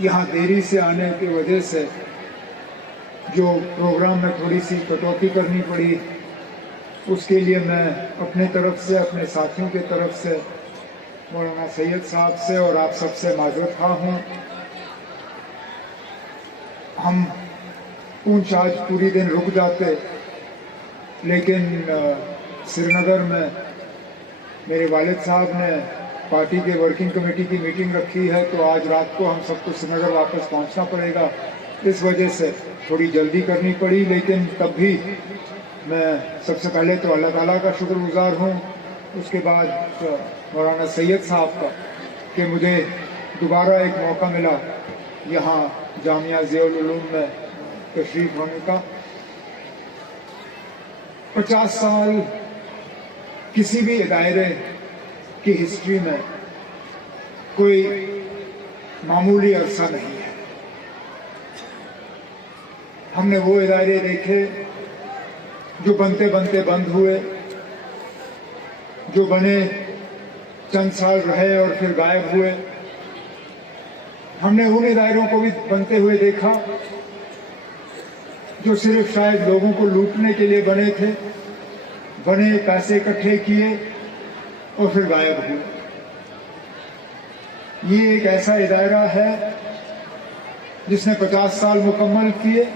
यहाँ देरी से आने की वजह से जो प्रोग्राम में थोड़ी सी कटौती करनी पड़ी, उसके लिए मैं अपने तरफ से, अपने साथियों की तरफ से, मौलाना सैयद साहब से और आप सबसे माजूर खा हूँ। हम पूंछ आज पूरी दिन रुक जाते, लेकिन श्रीनगर में मेरे वालिद साहब ने पार्टी के वर्किंग कमेटी की मीटिंग रखी है, तो आज रात को हम सबको श्रीनगर वापस पहुंचना पड़ेगा। इस वजह से थोड़ी जल्दी करनी पड़ी, लेकिन तब भी मैं सबसे पहले तो अल्लाह ताला का शुक्रगुजार हूँ, उसके बाद मौलाना सैयद साहब का कि मुझे दोबारा एक मौका मिला यहाँ जामिया ज़ियाउल उलूम में तशरीफ़ होने का। 50 साल किसी भी दायरे की हिस्ट्री में कोई मामूली अरसा नहीं है। हमने वो इदारे देखे जो बनते बनते बंद हुए, जो बने चंद साल रहे और फिर गायब हुए। हमने उन इदारों को भी बनते हुए देखा जो सिर्फ शायद लोगों को लूटने के लिए बने थे, बने, पैसे इकट्ठे किए और फिर गायब हुए। ये एक ऐसा इदारा है जिसने 50 साल मुकम्मल किए,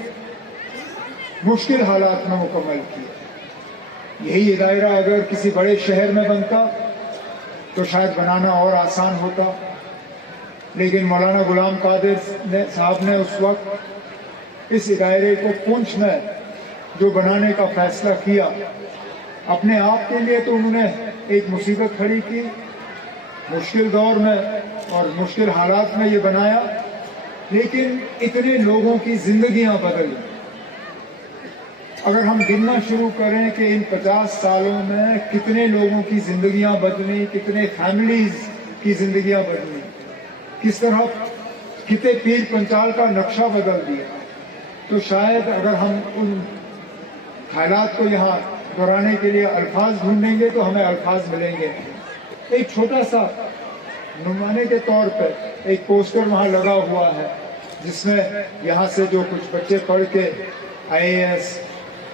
मुश्किल हालात में मुकम्मल किए। यही इदारा अगर किसी बड़े शहर में बनता तो शायद बनाना और आसान होता, लेकिन मौलाना गुलाम कादिर साहब ने उस वक्त इस इदारे को पूंछ में जो बनाने का फैसला किया, अपने आप के लिए तो उन्होंने एक मुसीबत खड़ी की, मुश्किल दौर में और मुश्किल हालात में ये बनाया, लेकिन इतने लोगों की जिंदगियां बदली। अगर हम गिनना शुरू करें कि इन 50 सालों में कितने लोगों की जिंदगियां बदली, कितने फैमिलीज की जिंदगियां बदली, किस तरह कितने पीर पंचाल का नक्शा बदल दिया, तो शायद अगर हम उन हालात को यहाँ दोहराने के लिए अल्फाज ढूंढेंगे तो हमें अल्फाज मिलेंगे। एक छोटा सा नुमाने के तौर पर एक पोस्टर वहाँ लगा हुआ है, जिसमें यहाँ से जो कुछ बच्चे पढ़ के IAS,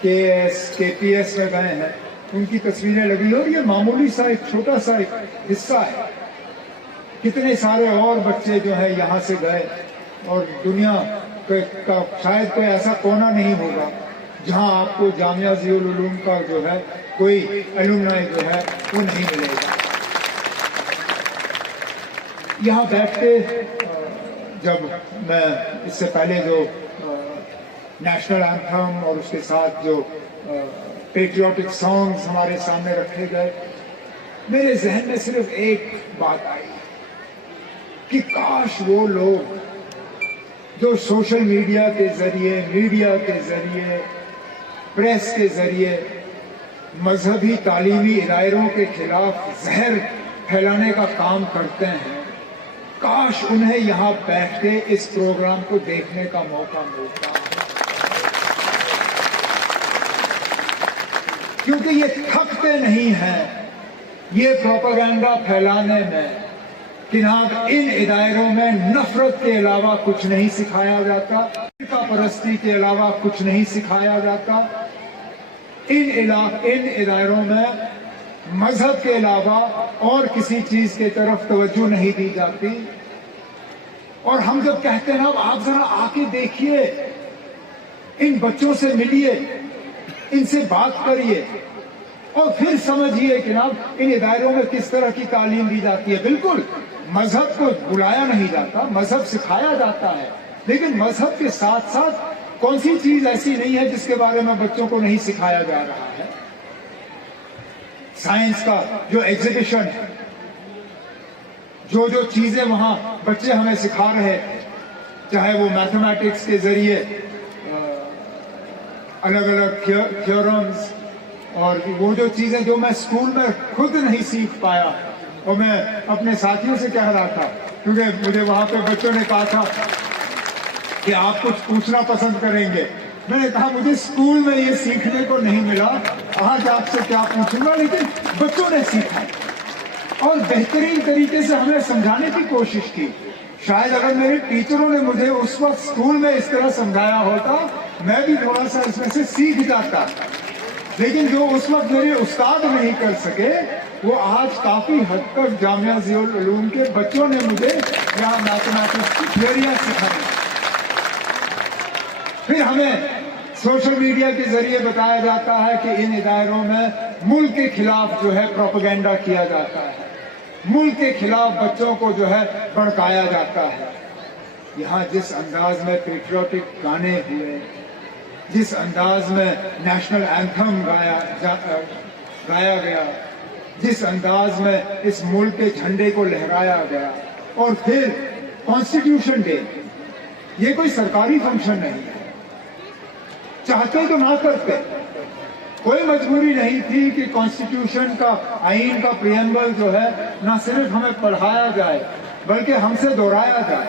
KS, KPS में गए हैं, उनकी तस्वीरें लगी, और ये मामूली सा एक छोटा सा एक हिस्सा है। कितने सारे और बच्चे जो है यहाँ से गए, और दुनिया का शायद कोई ऐसा कोना नहीं होगा जहाँ आपको जामिया ज़ियाउल उलूम का जो है कोई एलुमनाई जो है वो नहीं मिलेगा। यहाँ बैठ के जब मैं इससे पहले जो नेशनल एंथम और उसके साथ जो पेट्रियोटिक सॉन्ग्स हमारे सामने रखे गए, मेरे जहन में सिर्फ एक बात आई कि काश वो लोग जो सोशल मीडिया के जरिए, मीडिया के जरिए, प्रेस के जरिए मजहबी तालीमी इदारों के खिलाफ जहर फैलाने का काम करते हैं, काश उन्हें यहाँ बैठ के इस प्रोग्राम को देखने का मौका मिलता, क्योंकि ये थकते नहीं हैं ये प्रोपेगेंडा फैलाने में कि इन इदारों में नफरत के अलावा कुछ नहीं सिखाया जाता, परस्ती के अलावा कुछ नहीं सिखाया जाता। इन इदारों में मजहब के अलावा और किसी चीज के तरफ तवज्जो नहीं दी जाती। और हम जब कहते हैं ना, आप जरा आके देखिए, इन बच्चों से मिलिए, इनसे बात करिए और फिर समझिए कि ना इन इदारों में किस तरह की तालीम दी जाती है। बिल्कुल मजहब को बुलाया नहीं जाता, मजहब सिखाया जाता है, लेकिन मजहब के साथ साथ कौन सी चीज ऐसी नहीं है जिसके बारे में बच्चों को नहीं सिखाया जा रहा है। साइंस का जो एग्जीबिशन है, जो चीजें वहां बच्चे हमें सिखा रहे हैं, चाहे वो मैथमेटिक्स के जरिए अलग अलग थ्योरम्स, और वो जो चीजें जो मैं स्कूल में खुद नहीं सीख पाया, और मैं अपने साथियों से कह रहा था, क्योंकि मुझे वहां पे बच्चों ने कहा था कि आप कुछ पूछना पसंद करेंगे। मैंने कहा मुझे स्कूल में ये सीखने को नहीं मिला, आज आपसे क्या पूछूंगा, लेकिन बच्चों ने सीखा और बेहतरीन तरीके से हमें समझाने की कोशिश की शायद अगर मेरे टीचरों ने मुझे उस वक्त स्कूल में इस तरह समझाया होता, मैं भी थोड़ा सा इसमें से सीख जाता। लेकिन जो उस वक्त मेरे उस्ताद नहीं कर सके, वो आज काफी हद तक जामिया ज़ियाउल उलूम के बच्चों ने मुझे यहाँ मैथमेटिक्स की थियरियां सिखाई। फिर हमें सोशल मीडिया के जरिए बताया जाता है कि इन इदारों में मुल्क के खिलाफ जो है प्रोपेगेंडा किया जाता है, मुल्क के खिलाफ बच्चों को जो है भड़काया जाता है। यहाँ जिस अंदाज में पेट्रियोटिक गाने हुए, जिस अंदाज में नेशनल एंथम गाया गया, जिस अंदाज में इस मुल्क के झंडे को लहराया गया, और फिर कॉन्स्टिट्यूशन डे, ये कोई सरकारी फंक्शन नहीं है। चाहते तो ना करते, कोई मजबूरी नहीं थी कि कॉन्स्टिट्यूशन का, आईन का प्रियम्बल जो है ना सिर्फ हमें पढ़ाया जाए बल्कि हमसे दोहराया जाए।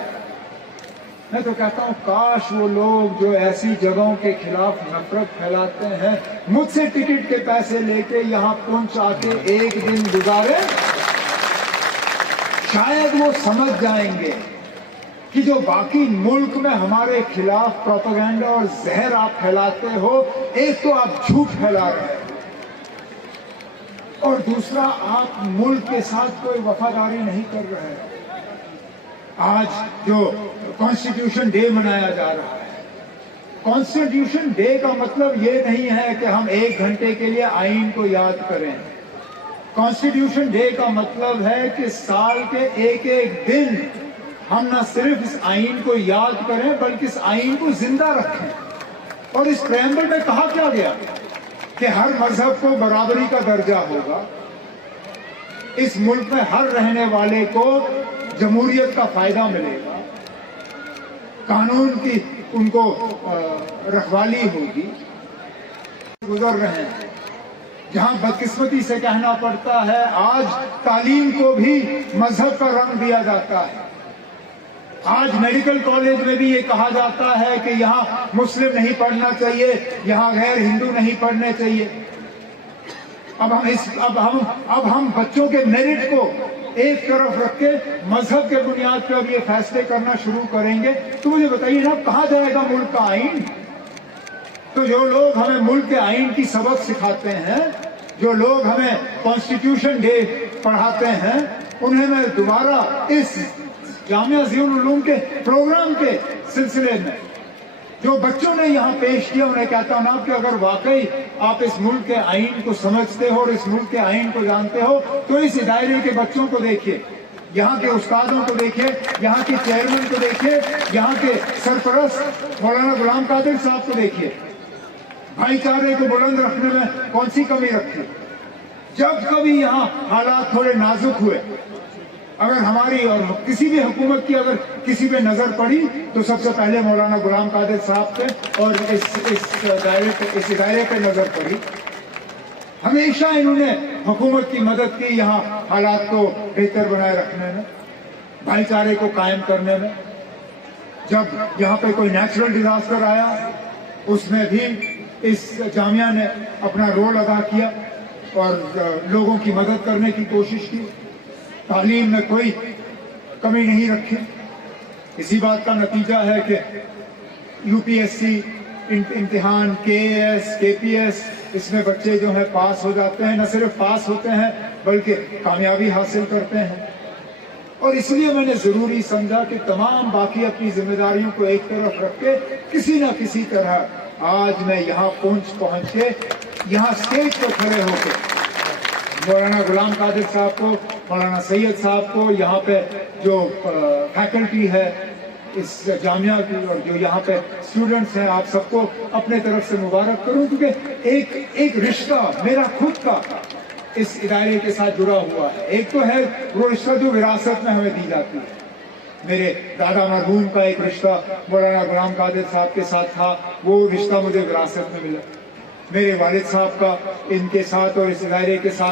मैं तो कहता हूँ काश वो लोग जो ऐसी जगहों के खिलाफ नफरत फैलाते हैं, मुझसे टिकट के पैसे लेके यहाँ पहुंच आके एक दिन गुजारे, शायद वो समझ जाएंगे कि जो बाकी मुल्क में हमारे खिलाफ प्रोपेगेंडा और जहर आप फैलाते हो, एक तो आप झूठ फैला रहे हो और दूसरा आप मुल्क के साथ कोई वफादारी नहीं कर रहे हो। आज जो कॉन्स्टिट्यूशन डे मनाया जा रहा है, कॉन्स्टिट्यूशन डे का मतलब ये नहीं है कि हम 1 घंटे के लिए आईन को याद करें। कॉन्स्टिट्यूशन डे का मतलब है कि साल के एक एक दिन हम न सिर्फ इस आईन को याद करें बल्कि इस आईन को जिंदा रखें। और इस प्रेम्बल में कहा क्या गया कि हर मजहब को बराबरी का दर्जा होगा, इस मुल्क में हर रहने वाले को जमहूरियत का फायदा मिलेगा, कानून की उनको रखवाली होगी। गुजर रहे हैं जहां बदकिस्मती से कहना पड़ता है आज तालीम को भी मजहब का रंग दिया जाता है। आज मेडिकल कॉलेज में भी ये कहा जाता है कि यहाँ मुस्लिम नहीं पढ़ना चाहिए, यहाँ गैर हिंदू नहीं पढ़ने चाहिए। अब हम बच्चों के मेरिट को एक तरफ रख के मजहब के बुनियाद पर अब ये फैसले करना शुरू करेंगे, तो मुझे बताइए ना कहाँ जाएगा मुल्क का आईन? तो जो लोग हमें मुल्क के आईन की सबक सिखाते हैं, जो लोग हमें कॉन्स्टिट्यूशन डे पढ़ाते हैं, उन्हें मैं दोबारा इस जामिया ज़ियाउल उलूम के प्रोग्राम के सिलसिले में जो बच्चों ने यहाँ पेश किया, उन्हें कहता हूँ ना कि अगर वाकई आप इस मुल्क के आईन को समझते हो और इस मुल्क के आईन को जानते हो तो इस दायरे के बच्चों को देखिए, यहाँ के उस्तादों को देखिए, यहाँ के चेयरमैन को देखिए, यहाँ के सरपरस्त मौलाना गुलाम कादिर साहब को देखिए। भाईचारे को बुलंद रखने में कौन सी कमी रखी? जब कभी यहाँ हालात थोड़े नाजुक हुए, अगर हमारी और किसी भी हुकूमत की अगर किसी पे नजर पड़ी तो सबसे पहले मौलाना गुलाम कादिर साहब पे और इस दायरे पे नजर पड़ी। हमेशा इन्होंने हुकूमत की मदद की यहाँ हालात को बेहतर बनाए रखने में, भाईचारे को कायम करने में। जब यहाँ पे कोई नेचुरल डिजास्टर आया उसमें भी इस जामिया ने अपना रोल अदा किया और लोगों की मदद करने की कोशिश की। तालीम में कोई कमी नहीं रखी। इसी बात का नतीजा है कि यूपीएससी इम्तिहान, केएएस, केपीएस, इसमें बच्चे जो है पास हो जाते हैं, न सिर्फ पास होते हैं बल्कि कामयाबी हासिल करते हैं। और इसलिए मैंने जरूरी समझा कि तमाम बाकी अपनी जिम्मेदारियों को एक तरफ रख के किसी न किसी तरह आज मैं यहाँ पहुँच के यहाँ स्टेज पर खड़े होकर मौलाना गुलाम कादिर साहब को, मौलाना सैयद साहब को, यहाँ पे जो फैकल्टी है इस जामिया की और जो यहाँ पे स्टूडेंट्स हैं, आप सबको अपने तरफ से मुबारक करूं, क्योंकि एक रिश्ता मेरा खुद का इस इदारे के साथ जुड़ा हुआ है। एक तो है वो रिश्ता जो विरासत में हमें दी जाती है। मेरे दादा मरहूम का एक रिश्ता मौलाना गुलाम कादिर साहब के साथ था, वो रिश्ता मुझे विरासत में मिला। मेरे वालिद साहब का इनके साथ और इस इदारे के साथ